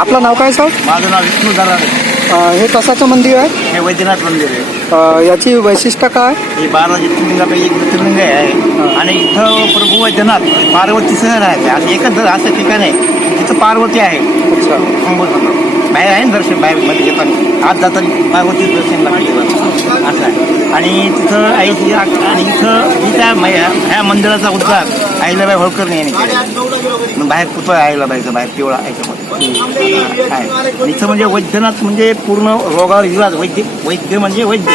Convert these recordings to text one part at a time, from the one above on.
आपलं नाव काय सर? माझं नाव विष्णू दराडे. हे कशाचं मंदिर आहे? हे वैद्यनाथ मंदिर आहे. याची वैशिष्ट्य काय? हे 12 ज्योतिर्लिंगापैकी एक ज्योतिर्लिंग आहे आणि इथं प्रभू वैद्यनाथ पार्वतीसह राहते. असं एकच असं ठिकाण आहे तिथं पार्वती आहे. अच्छा. बाहेर आहे ना दर्शन, बाहेर मध्ये येताना आत जाताना पार्वती दर्शन लागते असं आहे. आणि तिथं आईची आणि इथं ही त्या ह्या मंदिराचा उद्धार अहिल्याबाई होळकरने याने केला. बाहेर पुतळा आहे अहिल्याबाईचा, बाहेर पिवळा याच्यामध्ये आहे. इथं म्हणजे वैद्यनाथ म्हणजे पूर्ण रोगावर इलाज, वैद्य म्हणजे वैद्य.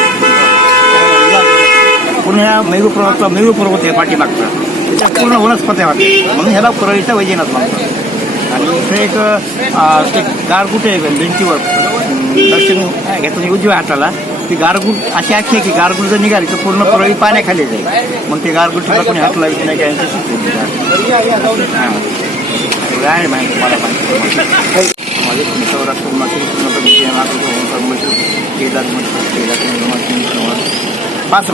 पूर्ण ह्या मेरू पर्वत आहे पाठीमागचा, त्याच्या पूर्ण वनस्पत्या होते म्हणून ह्याला परळीचा वैद्यनाथ म्हणतात. आणि इथे एक गारगुट आहे भिंतीवर दर्शन घेताना उजव्या हाताला. ती गारगुट अशी आखी आहे की गारगुट जर निघाली तर पूर्ण परळी पाण्याखाली जाईल. मग ते गारगुटीला कोणी हात लावित नाही काय आहे माहिती मला माहिती. माझे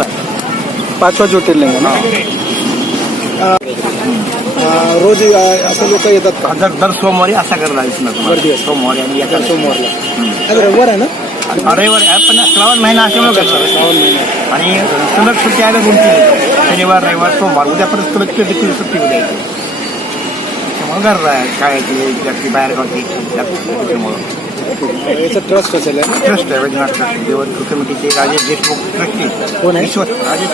पाचवा ज्योतिर्लिंग ना. रोज असं लोक येतात दर सोमवारी असा करायला दिसणार सोमवारी आणि एका सोमवारला. रविवार आहे ना? रविवारी पण श्रावण महिना असल्यामुळे करतात. श्रावण महिना आणि सलग सुट्टी आहे 2-3 शनिवार रविवार सोमवार. उद्या परत सलग सुट्टी द्यायची. त्यामुळे गरज आहे शाळेची जास्ती बाहेर गावची त्यामुळं याचा ट्रस्ट असेल. ट्रस्ट आहे वैद्यनाथ ट्रस्ट. देवळ कमिटीचे राजेश देशमुख ट्रस्टी कोण आहे? राजेश.